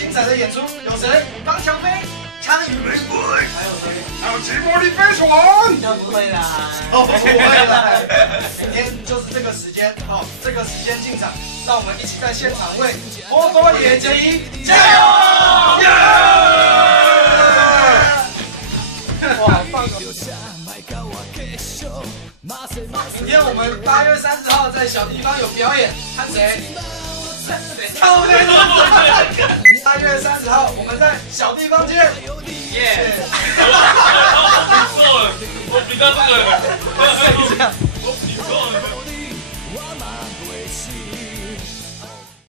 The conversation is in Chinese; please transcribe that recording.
精彩的演出，有谁？方强飞、苍宇玫瑰，还有谁？还有吉摩力飞船。那不会啦，哦，不会啦。明天就是这个时间，哦，这个时间进场，让我们一起在现场为摩托野结衣加油！哇，好棒哦！明天我们8月30号在小地方有表演，看谁？靠背8月30号我们在小地方见。耶！错了，我比较这个，这样。我比错了。